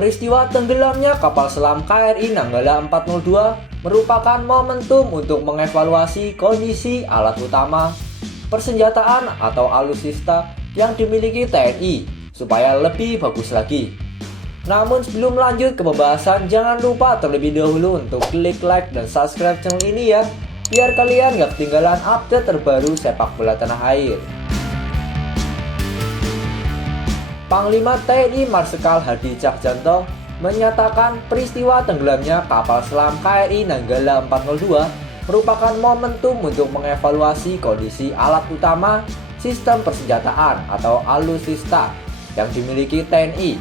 Peristiwa tenggelamnya kapal selam KRI Nanggala 402 merupakan momentum untuk mengevaluasi kondisi alat utama, persenjataan atau alutsista yang dimiliki TNI supaya lebih bagus lagi. Namun sebelum lanjut ke pembahasan, jangan lupa terlebih dahulu untuk klik like dan subscribe channel ini ya, biar kalian gak ketinggalan update terbaru sepak bola tanah air. Panglima TNI Marsikal Hadi Cahyanto menyatakan peristiwa tenggelamnya kapal selam KRI Nanggala 402 merupakan momentum untuk mengevaluasi kondisi alat utama sistem persenjataan atau alutsista yang dimiliki TNI.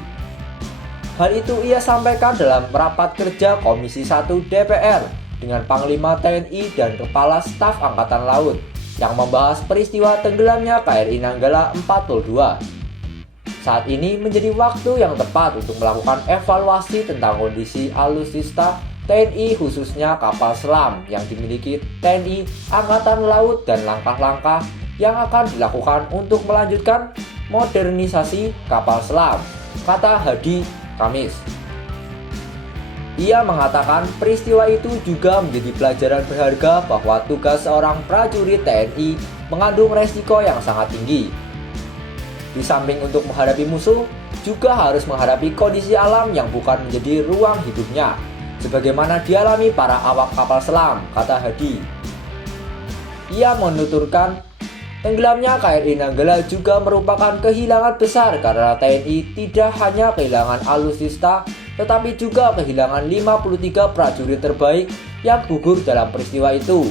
Hal itu ia sampaikan dalam rapat kerja Komisi 1 DPR dengan Panglima TNI dan Kepala Staf Angkatan Laut yang membahas peristiwa tenggelamnya KRI Nanggala 402. Saat ini menjadi waktu yang tepat untuk melakukan evaluasi tentang kondisi alutsista TNI khususnya kapal selam yang dimiliki TNI Angkatan Laut dan langkah-langkah yang akan dilakukan untuk melanjutkan modernisasi kapal selam, kata Hadi Kamis. Ia mengatakan peristiwa itu juga menjadi pelajaran berharga bahwa tugas seorang prajurit TNI mengandung resiko yang sangat tinggi. Di samping untuk menghadapi musuh, juga harus menghadapi kondisi alam yang bukan menjadi ruang hidupnya, sebagaimana dialami para awak kapal selam, kata Hadi. Ia menuturkan, tenggelamnya KRI Nanggala juga merupakan kehilangan besar karena TNI tidak hanya kehilangan alutsista, tetapi juga kehilangan 53 prajurit terbaik yang gugur dalam peristiwa itu.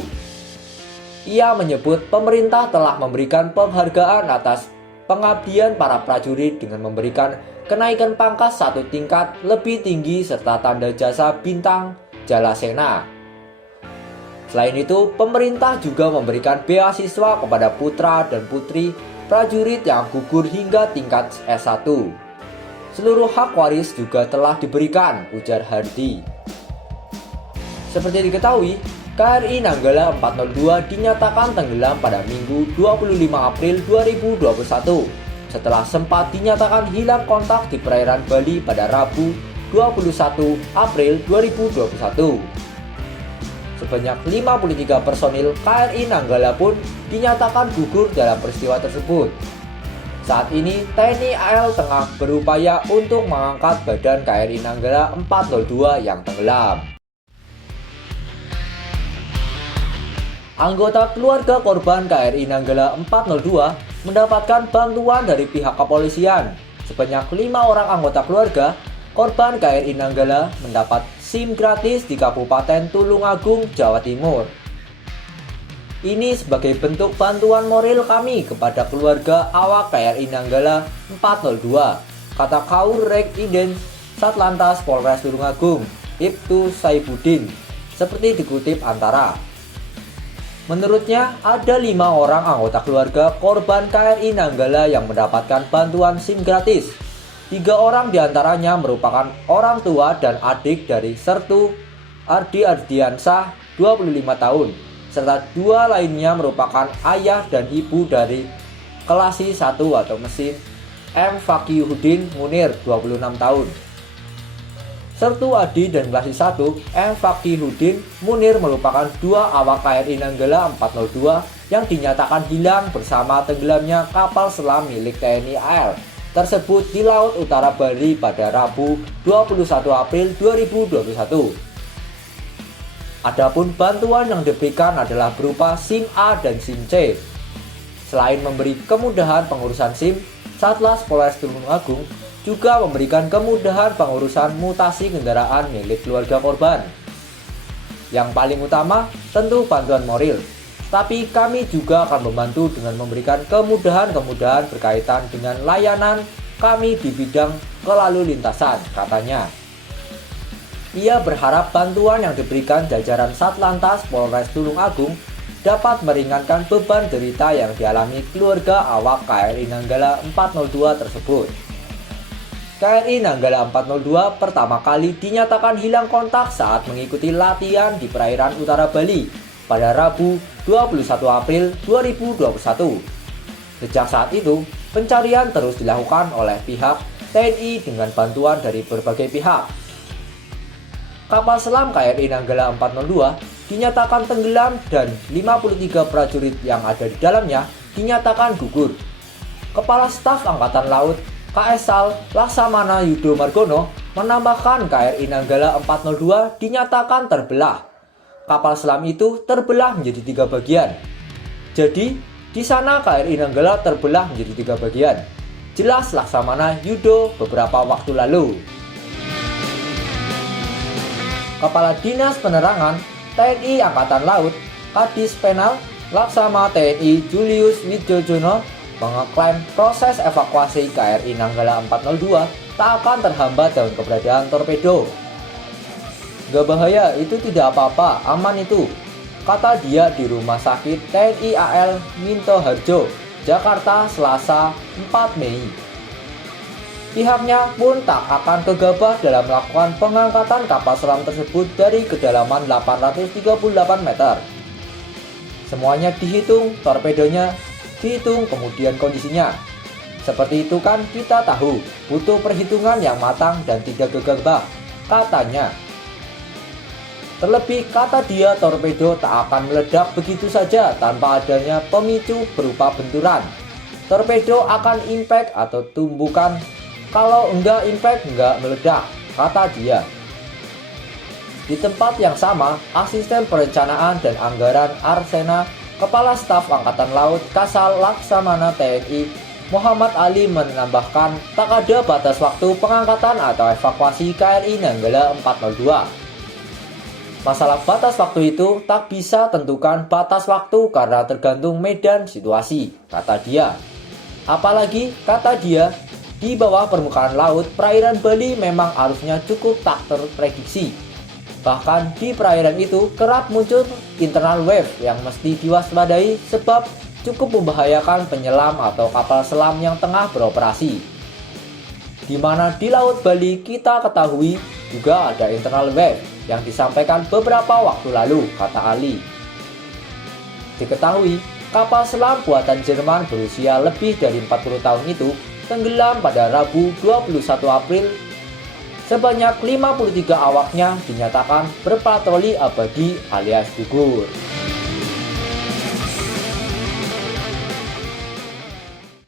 Ia menyebut pemerintah telah memberikan penghargaan atas pengabdian para prajurit dengan memberikan kenaikan pangkat 1 tingkat lebih tinggi serta tanda jasa bintang Jalasena. Selain itu, pemerintah juga memberikan beasiswa kepada putra dan putri prajurit yang gugur hingga tingkat S1. Seluruh hak waris juga telah diberikan, ujar Hadi. Seperti diketahui, KRI Nanggala 402 dinyatakan tenggelam pada Minggu 25 April 2021 setelah sempat dinyatakan hilang kontak di perairan Bali pada Rabu 21 April 2021. Sebanyak 53 personil KRI Nanggala pun dinyatakan gugur dalam peristiwa tersebut. Saat ini TNI AL tengah berupaya untuk mengangkat badan KRI Nanggala 402 yang tenggelam. Anggota keluarga korban KRI Nanggala 402 mendapatkan bantuan dari pihak kepolisian. Sebanyak 5 orang anggota keluarga korban KRI Nanggala mendapat SIM gratis di Kabupaten Tulungagung, Jawa Timur. Ini sebagai bentuk bantuan moral kami kepada keluarga awak KRI Nanggala 402, kata Kaur Rek Iden Satlantas Polres Tulungagung, Ibtu Saibuddin, seperti dikutip Antara. Menurutnya, ada 5 orang anggota keluarga korban KRI Nanggala yang mendapatkan bantuan SIM gratis. 3 orang diantaranya merupakan orang tua dan adik dari Sertu Ardi Ardiansah, 25 tahun, serta 2 lainnya merupakan ayah dan ibu dari Kelasi 1 atau mesin M. Fakihudin Munir, 26 tahun. Sertu Adi dan Kelasi 1 M. Fakihudin Munir merupakan 2 awak KRI Nanggala 402 yang dinyatakan hilang bersama tenggelamnya kapal selam milik TNI AL tersebut di Laut Utara Bali pada Rabu 21 April 2021. Adapun bantuan yang diberikan adalah berupa SIM A dan SIM C. Selain memberi kemudahan pengurusan SIM, Satlantas Polres Tulungagung juga memberikan kemudahan pengurusan mutasi kendaraan milik keluarga korban. Yang paling utama tentu bantuan moral, tapi kami juga akan membantu dengan memberikan kemudahan-kemudahan berkaitan dengan layanan kami di bidang kelalu lintasan, katanya. Ia berharap bantuan yang diberikan jajaran Satlantas Polres Tulungagung dapat meringankan beban derita yang dialami keluarga awak KRI Nanggala 402 tersebut. KRI Nanggala 402 pertama kali dinyatakan hilang kontak saat mengikuti latihan di perairan utara Bali pada Rabu 21 April 2021. Sejak saat itu, pencarian terus dilakukan oleh pihak TNI dengan bantuan dari berbagai pihak. Kapal selam KRI Nanggala 402 dinyatakan tenggelam dan 53 prajurit yang ada di dalamnya dinyatakan gugur. Kepala Staf Angkatan Laut KSal Laksamana Yudo Margono menambahkan KRI Nanggala 402 dinyatakan terbelah. Kapal selam itu terbelah menjadi 3 bagian. Jadi, di sana KRI Nanggala terbelah menjadi 3 bagian. Jelas Laksamana Yudo beberapa waktu lalu. Kepala Dinas Penerangan TNI Angkatan Laut Kadis Penal Laksama TNI Julius Wijojono mengeklaim proses evakuasi KRI Nanggala 402 tak akan terhambat dengan keberadaan torpedo. "Gak bahaya, itu tidak apa-apa, aman itu," kata dia di Rumah Sakit TNI AL Minto Harjo, Jakarta, Selasa 4 Mei. Pihaknya pun tak akan gegabah dalam melakukan pengangkatan kapal selam tersebut dari kedalaman 838 meter. Semuanya dihitung, torpedonya dihitung, kemudian kondisinya. Seperti itu kan kita tahu, butuh perhitungan yang matang dan tidak gegabah, katanya. Terlebih, kata dia, torpedo tak akan meledak begitu saja tanpa adanya pemicu berupa benturan. Torpedo akan impact atau tumbukan. Kalau enggak impact, enggak meledak, kata dia. Di tempat yang sama, Asisten Perencanaan dan Anggaran Arsena, Kepala Staf Angkatan Laut Kasal Laksamana TNI Muhammad Ali menambahkan tak ada batas waktu pengangkatan atau evakuasi KRI Nanggala 402. Masalah batas waktu itu tak bisa tentukan batas waktu karena tergantung medan situasi, kata dia. Apalagi, kata dia, di bawah permukaan laut, perairan Bali memang arusnya cukup tak terprediksi. Bahkan di perairan itu kerap muncul internal wave yang mesti diwaspadai sebab cukup membahayakan penyelam atau kapal selam yang tengah beroperasi. Di mana di Laut Bali kita ketahui juga ada internal wave yang disampaikan beberapa waktu lalu, kata Ali. Diketahui, kapal selam buatan Jerman berusia lebih dari 40 tahun itu tenggelam pada Rabu 21 April. Sebanyak 53 awaknya dinyatakan berpatroli abadi alias gugur.